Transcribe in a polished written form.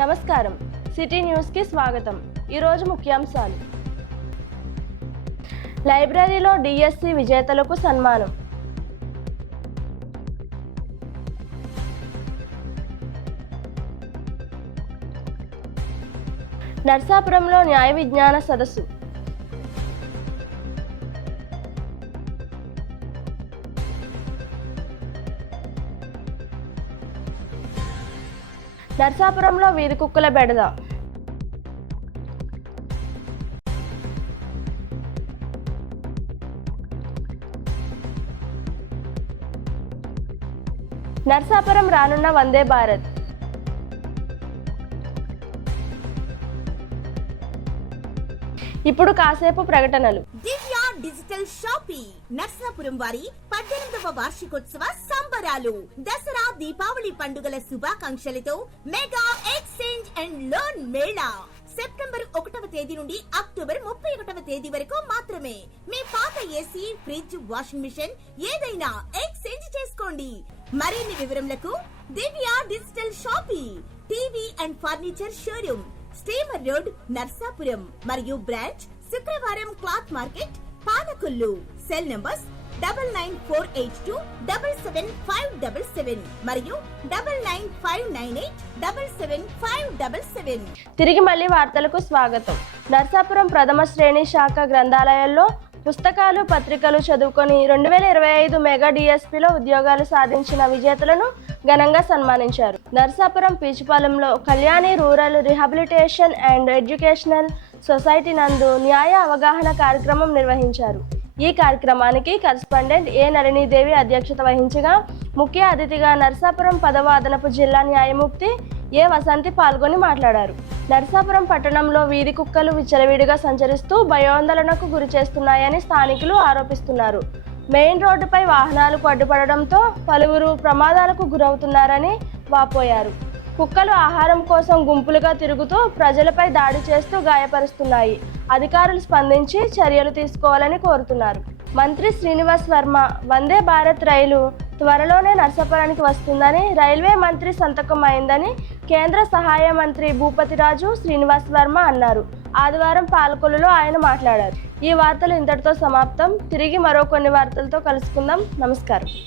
నమస్కారం, సిటీ న్యూస్కి స్వాగతం. ఈరోజు ముఖ్యాంశాలు: లైబ్రరీలో డిఎస్సి విజేతలకు సన్మానం, నర్సాపురంలో న్యాయ విజ్ఞాన సదస్సు, నర్సాపురంలో వీధి కుక్కల బెడద, నర్సాపురం రానున్న వందే భారత్, ఇప్పుడు కాసేపు ప్రకటనలు. దివ్య డిజిటల్ షాపింగ్ నర్సాపురం వారి 18వ వార్షికోత్సవ సంబరాలు. దసరా దీపావళి పండుగల శుభాకాంక్షలతో mega exchange and loan mela September 1వ తేదీ నుండి అక్టోబర్ 31వ తేదీ వరకు మాత్రమే. మీ పాత ఏసీ, ఫ్రిడ్జ్, వాషింగ్ మిషన్ ఏదైనా ఎక్స్చేంజ్ చేసుకోండి. మరిన్ని వివరములకు Divya digital shopping, TV and furniture showroom, steamer road, Narsapuram మరియు బ్రాంచ్ శుక్రవారం cloth market, Palakollu. Cell numbers 9948277577 మరియు 9959877577. తిరిగి మళ్ళీ వార్తలకు స్వాగతం. నర్సాపురం ప్రథమ శ్రేణి శాఖ గ్రంథాలయాల్లో పుస్తకాలు, పత్రికలు చదువుకొని 2025 మెగా డిఎస్పిలో ఉద్యోగాలు సాధించిన విజేతలను ఘనంగా సన్మానించారు. నర్సాపురం పీచుపాలెంలో Kalyani rural rehabilitation and educational society నందు న్యాయ అవగాహన కార్యక్రమం నిర్వహించారు. ఈ కార్యక్రమానికి కరెస్పాండెంట్ ఏ నళినీదేవి అధ్యక్షత వహించగా, ముఖ్య అతిథిగా నర్సాపురం 10వ అదనపు జిల్లా న్యాయమూర్తి ఏ వసంతి పాల్గొని మాట్లాడారు. నర్సాపురం పట్టణంలో వీధి కుక్కలు విచ్చలవిడిగా సంచరిస్తూ భయాందోళనకు గురి చేస్తున్నాయని స్థానికులు ఆరోపిస్తున్నారు. మెయిన్ రోడ్డుపై వాహనాలకు అడ్డుపడడంతో పలువురు ప్రమాదాలకు గురవుతున్నారని వాపోయారు. కుక్కలు ఆహారం కోసం గుంపులుగా తిరుగుతూ ప్రజలపై దాడి చేస్తూ గాయపరుస్తున్నాయి. అధికారులు స్పందించి చర్యలు తీసుకోవాలని కోరుతున్నారు. మంత్రి శ్రీనివాస్ వర్మ వందే భారత్ రైలు త్వరలోనే నర్సాపురానికి వస్తుందని, రైల్వే మంత్రి సంతకం అయిందని కేంద్ర సహాయ మంత్రి భూపతిరాజు శ్రీనివాస్ వర్మ అన్నారు. ఆదివారం పాలకొల్లులో ఆయన మాట్లాడారు. ఈ వార్తలు ఇంతటితో సమాప్తం. తిరిగి మరో కొన్ని వార్తలతో కలుసుకుందాం. నమస్కారం.